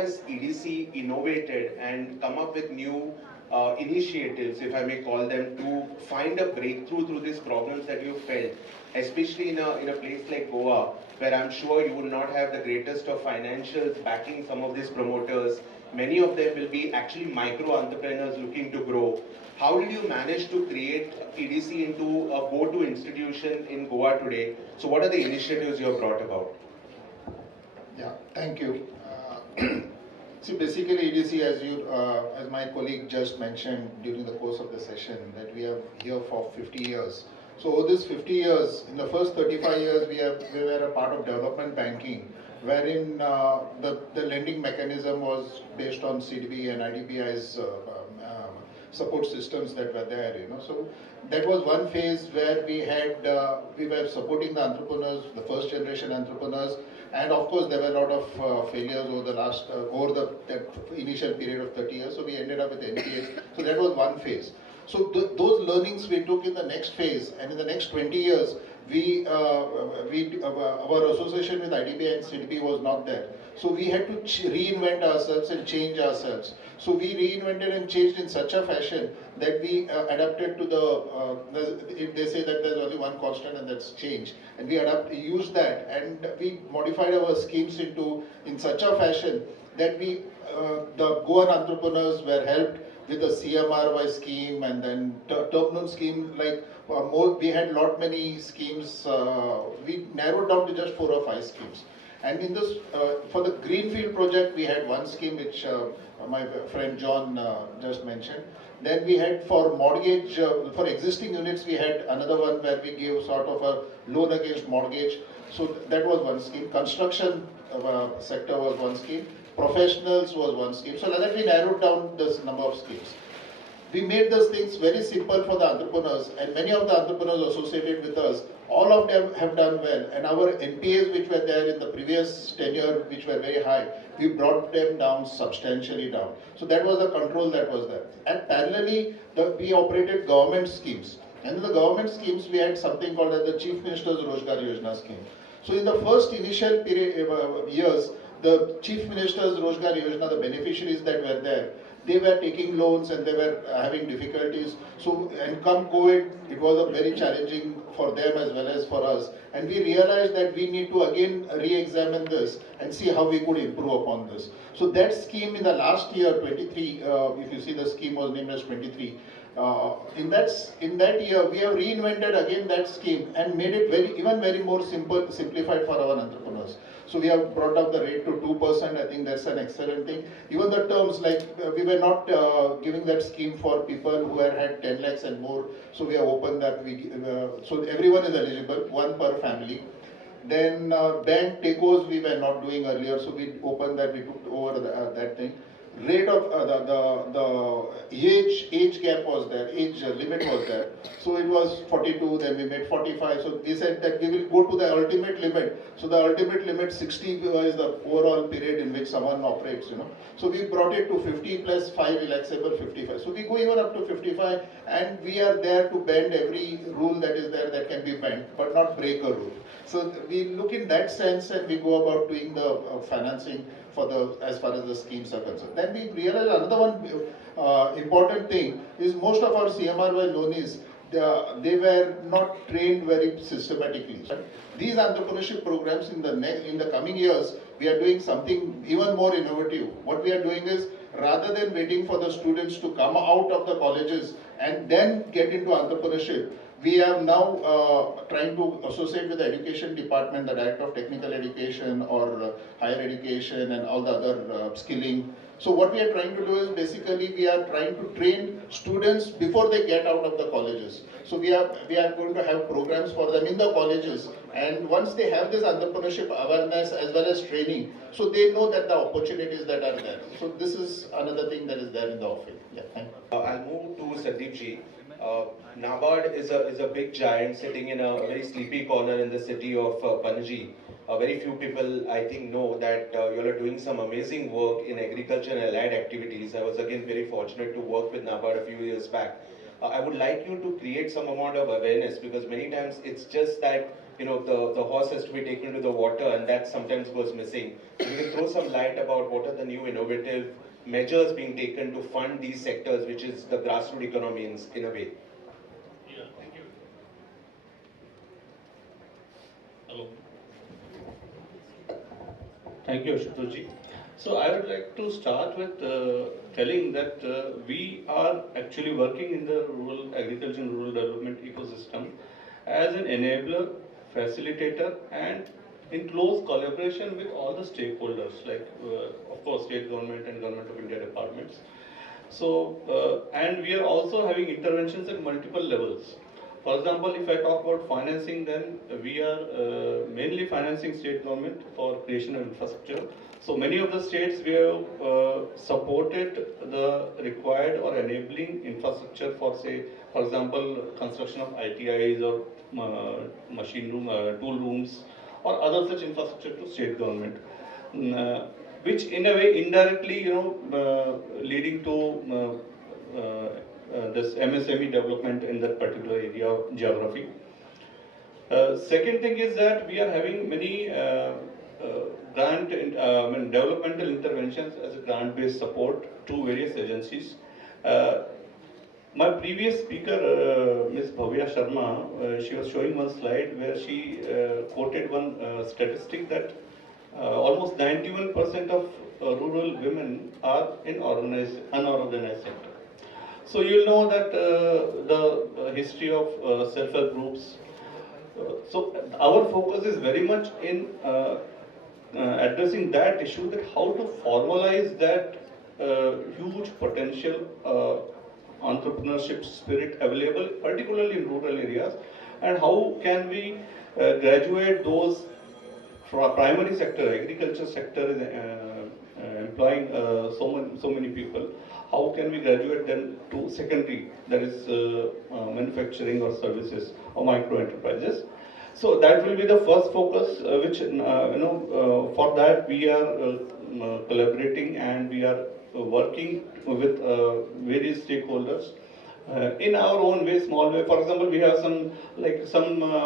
has EDC innovated and come up with new initiatives, if I may call them, to find a breakthrough through these problems that you felt, especially in a place like Goa, where I'm sure you will not have the greatest of financials backing some of these promoters. Many of them will be actually micro entrepreneurs looking to grow. How did you manage to create EDC into a go-to institution in Goa today? So what are the initiatives you have brought about? Yeah, thank you. See, basically EDC, as my colleague just mentioned during the course of the session, that we are here for 50 years. So over this 50 years, in the first 35 years, we were a part of development banking, wherein the lending mechanism was based on CDB and IDBI's support systems that were there. So that was one phase where we were supporting the entrepreneurs, the first generation entrepreneurs, and of course there were a lot of failures over that initial period of 30 years. So we ended up with NPAs. So that was one phase. So those learnings we took in the next phase, and in the next 20 years, our association with IDBI and CDB was not there. So we had to reinvent ourselves and change ourselves. So we reinvented and changed in such a fashion that we adapted to they say that there's only one constant, and that's change. And we used that, and we modified our schemes in such a fashion that the Goan entrepreneurs were helped with the CMRY scheme, and then term loan scheme, we had many schemes. We narrowed down to just 4 or 5 schemes. And in this, for the Greenfield project, we had one scheme which my friend John just mentioned. Then we had for mortgage, for existing units, we had another one where we gave sort of a loan against mortgage. So that was one scheme. Construction sector was one scheme. Professionals was one scheme. So like that we narrowed down this number of schemes. We made those things very simple for the entrepreneurs, and many of the entrepreneurs associated with us, all of them have done well. And our NPAs, which were there in the previous tenure, which were very high, we brought them down substantially down. So that was the control that was there. And parallelly, we operated government schemes. And in the government schemes, we had something called as the Chief Minister's Rozgar Yojana scheme. So in the first initial years, the Chief Minister's Rozgar Yojana, the beneficiaries that were there, they were taking loans and they were having difficulties. So, and come COVID, it was a very challenging for them as well as for us. And we realized that we need to again re-examine this and see how we could improve upon this. So that scheme in the last year, 23, if you see the scheme was named as 23, in that year, we have reinvented again that scheme and made it very more simplified for our entrepreneurs. So we have brought up the rate to 2%. I think that's an excellent thing. Even the terms, we were not giving that scheme for people who had 10 lakhs and more. So we have opened that. So everyone is eligible, one per family. Then bank takeovers we were not doing earlier, so we opened that. We took over that thing. Rate of the age gap was there, age limit was there. So it was 42, then we made 45. So we said that we will go to the ultimate limit. So the ultimate limit 60 is the overall period in which someone operates. So we brought it to 50 plus 5 relaxable 55. So we go even up to 55, and we are there to bend every rule that is there that can be bent, but not break a rule. So we look in that sense, and we go about doing the financing as far as the schemes are concerned. Then we realized another one important thing is most of our CMRY loanees, they were not trained very systematically. These entrepreneurship programs in the coming years, we are doing something even more innovative. What we are doing is, rather than waiting for the students to come out of the colleges and then get into entrepreneurship, we are now trying to associate with the education department, the Director of Technical Education or Higher Education and all the other skilling. So what we are trying to do is basically we are trying to train students before they get out of the colleges. So we are going to have programs for them in the colleges, and once they have this entrepreneurship awareness as well as training, so they know that the opportunities that are there. So this is another thing that is there in the office. Yeah, thank you. I'll move to Sandeep ji. NABARD is a big giant sitting in a very sleepy corner in the city of Panaji. Very few people, I think, know that you all are doing some amazing work in agriculture and allied activities. I was again very fortunate to work with NABARD a few years back. I would like you to create some amount of awareness, because many times it's just that the horse has to be taken to the water, and that sometimes goes missing. So we can throw some light about what are the new innovative measures being taken to fund these sectors, which is the grassroots economy in a way. Yeah, thank you. Hello. Thank you, Ashutosh. So I would like to start with telling that we are actually working in the rural agriculture and rural development ecosystem as an enabler, facilitator, and in close collaboration with all the stakeholders, like of course state government and government of India departments. So, and we are also having interventions at multiple levels. For example, if I talk about financing, then we are mainly financing state government for creation of infrastructure. So many of the states we have supported the required or enabling infrastructure for, say, for example, construction of ITIs or machine room, tool rooms, or other such infrastructure to state government. Which in a way indirectly, leading to this MSME development in that particular area of geography. Second thing is that we are having many developmental interventions as a grant-based support to various agencies. Uh, my previous speaker, Ms. Bhavya Sharma, she was showing one slide where she quoted one statistic that almost 91% of rural women are in unorganized sector. So you'll know that the history of self-help groups. So our focus is very much in addressing that issue, that how to formalize that huge potential entrepreneurship spirit available, particularly in rural areas, and how can we graduate those primary sector, agriculture sector is employing so many people. How can we graduate them to secondary, that is manufacturing or services or micro enterprises? So that will be the first focus, which for that we are collaborating, and we are working with various stakeholders in our own way, small way. For example, we have some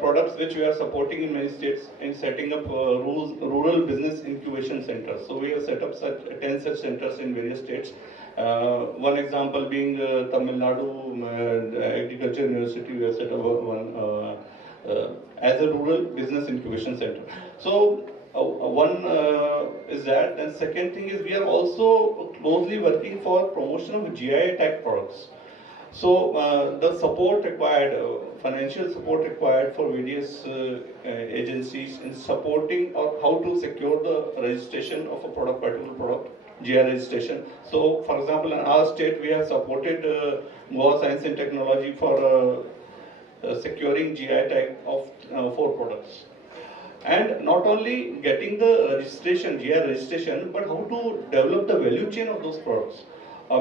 products which we are supporting in many states in setting up rural business incubation centers. So we have set up 10 such centers in various states. One example being Tamil Nadu Agriculture University. We have set up one as a rural business incubation center. So one is that, and second thing is we are also closely working for promotion of GI tag products. So the support required, financial support required for various agencies in supporting or how to secure the registration of a product, particular product, GI registration. So, for example, in our state, we have supported Goa Science and Technology for securing GI tag of 4 products. And not only getting the registration, GI registration, but how to develop the value chain of those products.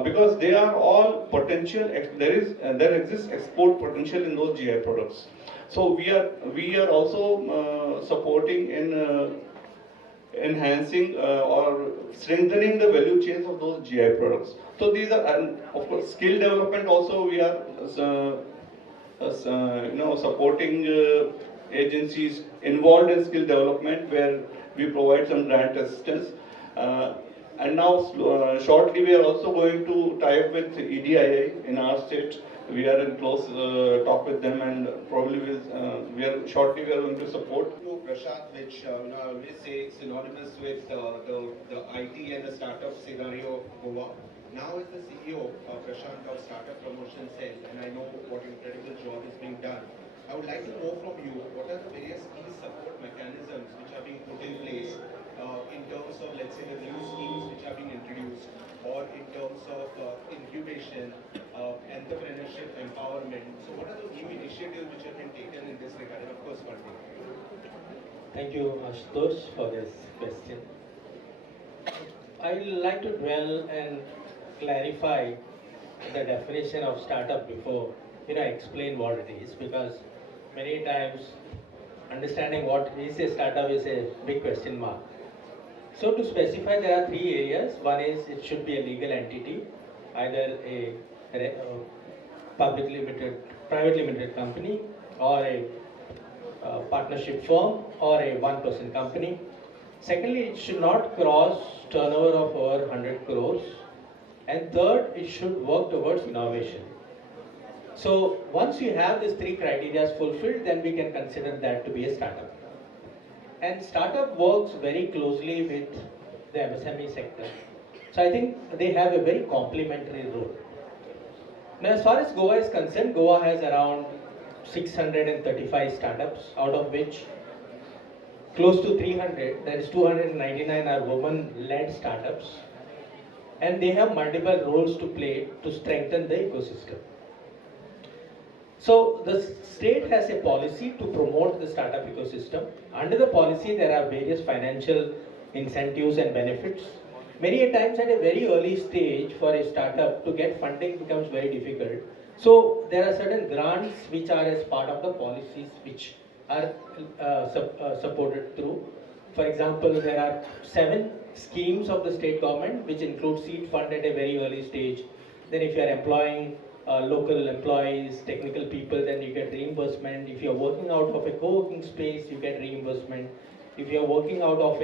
Because they are all potential, there exists export potential in those GI products. So we are also supporting in enhancing or strengthening the value chains of those GI products. So these are, and of course, skill development also we are supporting agencies involved in skill development, where we provide some grant assistance. And now shortly we are also going to tie up with EDII in our state. We are in close talk with them, and probably we are going to support. Prashant, which I always say synonymous with the IT and the startup scenario of Goa. Now as the CEO, Prashant, of Startup Promotion Cell, and I know what incredible job is being done. I would like to know from you, what are the various key support mechanisms which are being put in place in terms of, let's say, the new schemes which are being introduced, or in terms of incubation, entrepreneurship, empowerment. So what are the new initiatives which have been taken in this regard, and of course funding? Thank you, Ashutosh, for this question. I would like to dwell and clarify the definition of startup before explain what it is, because many times understanding what is a startup is a big question mark. So to specify, there are 3 areas. One is it should be a legal entity, either a private limited company, or a partnership firm or a one-person company. Secondly, it should not cross turnover of over 100 crores. And third, it should work towards innovation. So once you have these three criteria fulfilled, then we can consider that to be a startup. And startup works very closely with the MSME sector. So I think they have a very complementary role. Now, as far as Goa is concerned, Goa has around 635 startups, out of which close to 300, that is 299 are women-led startups. And they have multiple roles to play to strengthen the ecosystem. So the state has a policy to promote the startup ecosystem. Under the policy, there are various financial incentives and benefits. Many a times at a very early stage for a startup to get funding becomes very difficult. So there are certain grants which are as part of the policies which are supported through. For example, there are 7 schemes of the state government which include seed fund at a very early stage. Then if you are employing local employees, technical people, then you get reimbursement. If you're working out of a co-working space, you get reimbursement. If you're working out of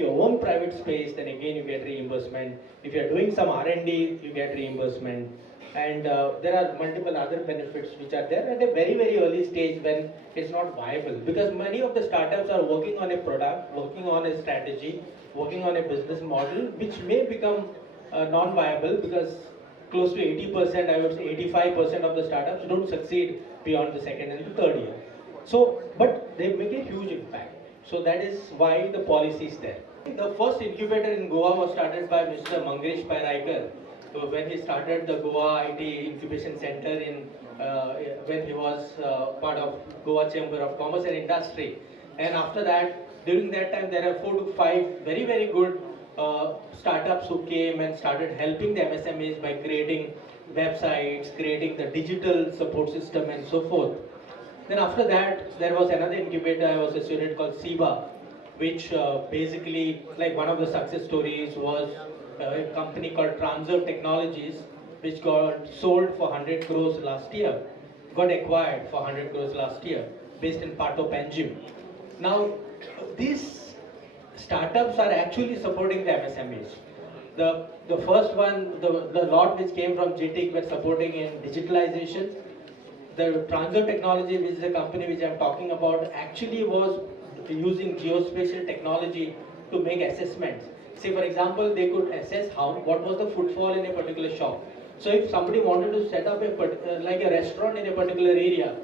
your own private space, then again you get reimbursement. If you're doing some R&D, you get reimbursement. And there are multiple other benefits which are there at a very, very early stage when it's not viable. Because many of the startups are working on a product, working on a strategy, working on a business model, which may become non-viable because close to 80%, I would say 85% of the startups don't succeed beyond the second and the third year. So, but they make a huge impact. So that is why the policy is there. The first incubator in Goa was started by Mr. Mangesh Pairaikar when he started the Goa IT Incubation Center when he was part of Goa Chamber of Commerce and Industry. And after that, during that time, there are 4 to 5 very, very good startups who came and started helping the MSMEs by creating websites, creating the digital support system and so forth. Then after that, there was another incubator I was associated called SIBA, which basically, like one of the success stories was a company called Transer Technologies, which got sold for 100 crores last year, got acquired for 100 crores last year, based in Pato Panjim. Now, these startups are actually supporting the MSMEs. The first one, the lot which came from JTIC were supporting in digitalization. The Transer Technology, which is the company which I'm talking about, actually was using geospatial technology to make assessments. Say, for example, they could assess what was the footfall in a particular shop. So if somebody wanted to set up like a restaurant in a particular area,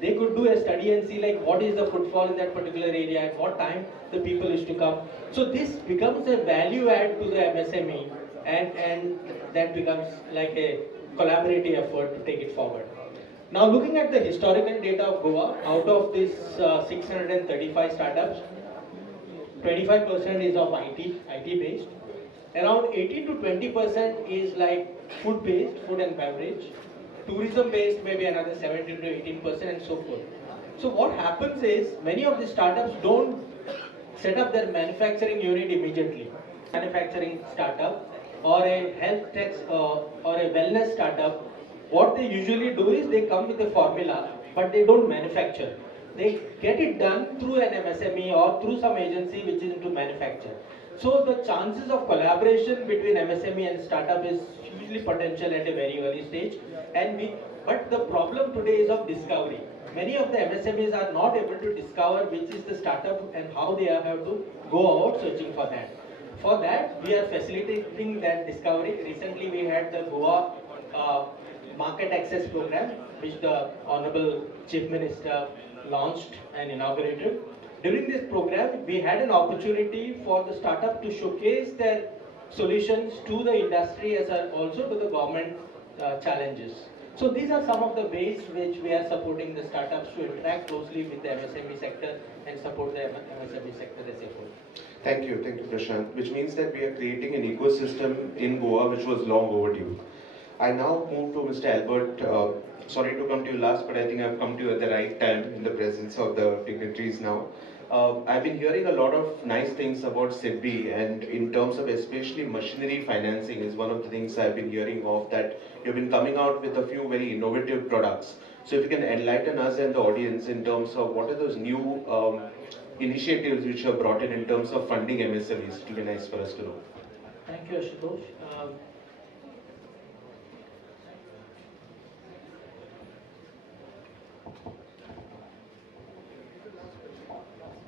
they could do a study and see like what is the footfall in that particular area, at what time the people used to come. So this becomes a value add to the MSME, and that becomes like a collaborative effort to take it forward. Now looking at the historical data of Goa, out of these 635 startups, 25% is of IT based. Around 18 to 20% is like food based, food and beverage. Tourism based maybe another 17 to 18% and so forth. So what happens is many of the startups don't set up their manufacturing unit immediately. Manufacturing startup or a health tech or a wellness startup, what they usually do is they come with a formula, but they don't manufacture. They get it done through an MSME or through some agency which is into manufacture. So the chances of collaboration between MSME and startup is hugely potential at a very early stage. But the problem today is of discovery. Many of the MSMEs are not able to discover which is the startup and how they have to go out searching for that. For that, we are facilitating that discovery. Recently, we had the Goa Market Access Program, which the Honorable Chief Minister launched and inaugurated. During this program, we had an opportunity for the startup to showcase their solutions to the industry as also to the government challenges. So these are some of the ways which we are supporting the startups to interact closely with the MSME sector and support the MSME sector as a whole. Thank you, Prashant. Which means that we are creating an ecosystem in Goa which was long overdue. I now move to Mr. Albert. Sorry to come to you last, but I think I've come to you at the right time in the presence of the dignitaries now. I've been hearing a lot of nice things about SIDBI, and in terms of especially machinery financing is one of the things I've been hearing of, that you've been coming out with a few very innovative products So if you can enlighten us and the audience in terms of what are those new initiatives which are brought in terms of funding MSMEs, it will be nice for us to know. Thank you, Ashutosh.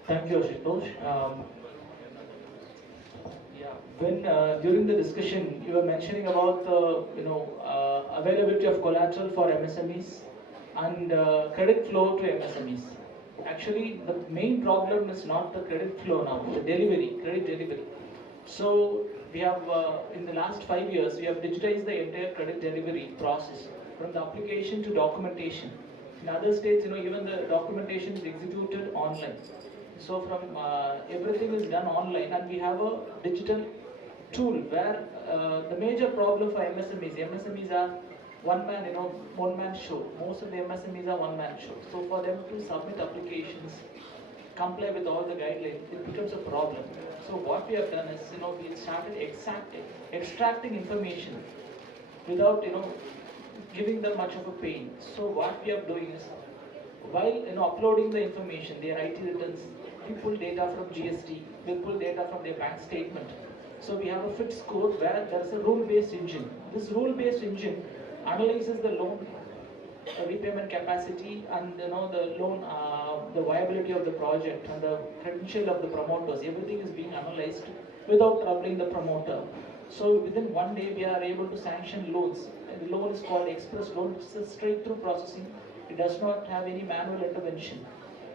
Thank you, Ashutosh. Yeah, when during the discussion you were mentioning about the availability of collateral for MSMEs and credit flow to MSMEs. Actually, the main problem is not the credit flow now, the delivery, credit delivery. So we have in the last 5 years we have digitized the entire credit delivery process from the application to documentation. In other states, even the documentation is executed online. So from everything is done online, and we have a digital tool where the major problem for MSMEs are one man show. Most of the MSMEs are one man show. So for them to submit applications, comply with all the guidelines, it becomes a problem. So what we have done is, we started extracting information without, giving them much of a pain. So what we are doing is, while uploading the information, their IT returns, we pull data from GST, we pull data from their bank statement. So we have a fixed code where there is a rule-based engine. This rule-based engine analyzes the loan repayment capacity and the loan, the viability of the project and the credential of the promoters. Everything is being analyzed without troubling the promoter. So within one day we are able to sanction loans. And the loan is called express loan, which is a straight through processing. It does not have any manual intervention.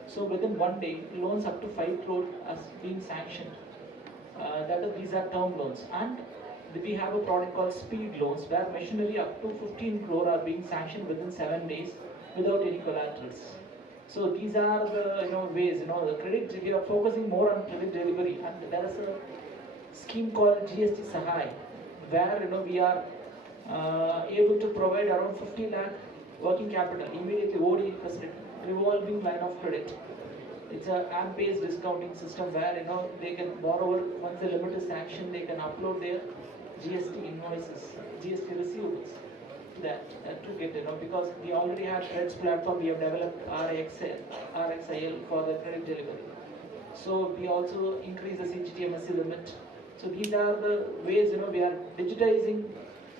So within one day, loans up to 5 crore are being sanctioned. These are term loans. And we have a product called speed loans, where machinery up to 15 crore are being sanctioned within 7 days without any collaterals. So these are the ways. The credit, we are focusing more on credit delivery, and there is a scheme called GST Sahay, where we are able to provide around 50 lakh working capital immediately, OD facility, revolving line of credit. It's a app-based discounting system where they can borrow once the limit is sanctioned, they can upload their GST invoices, GST receivables to that to get because we already have credits platform. We have developed RXIL for the credit delivery. So we also increase the CGTMSC limit. So these are the ways we are digitizing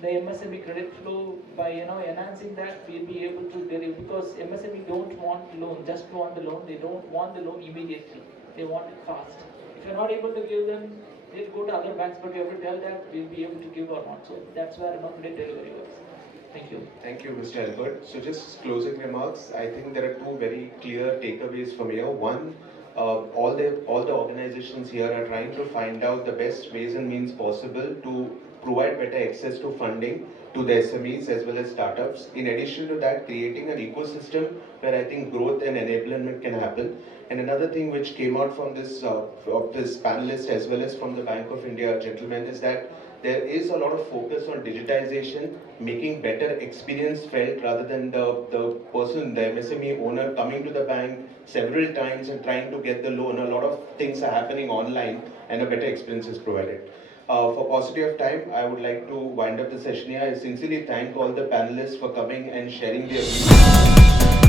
the MSME credit flow. By enhancing that, we'll be able to deliver, because MSME don't want loan, just want the loan. They don't want the loan immediately. They want it fast. If you're not able to give them, they'll go to other banks, but you have to tell that we'll be able to give or not. So that's where credit delivery works. Thank you. Thank you, Mr. Albert. So just closing remarks. I think there are two very clear takeaways from here. One, all the organizations here are trying to find out the best ways and means possible to provide better access to funding to the SMEs as well as startups. In addition to that, creating an ecosystem where I think growth and enablement can happen. And another thing which came out from this of this panelist as well as from the Bank of India gentlemen is that there is a lot of focus on digitization, making better experience felt rather than the person, the MSME owner coming to the bank several times and trying to get the loan. A lot of things are happening online and a better experience is provided. For paucity of time, I would like to wind up the session here. I sincerely thank all the panelists for coming and sharing their views.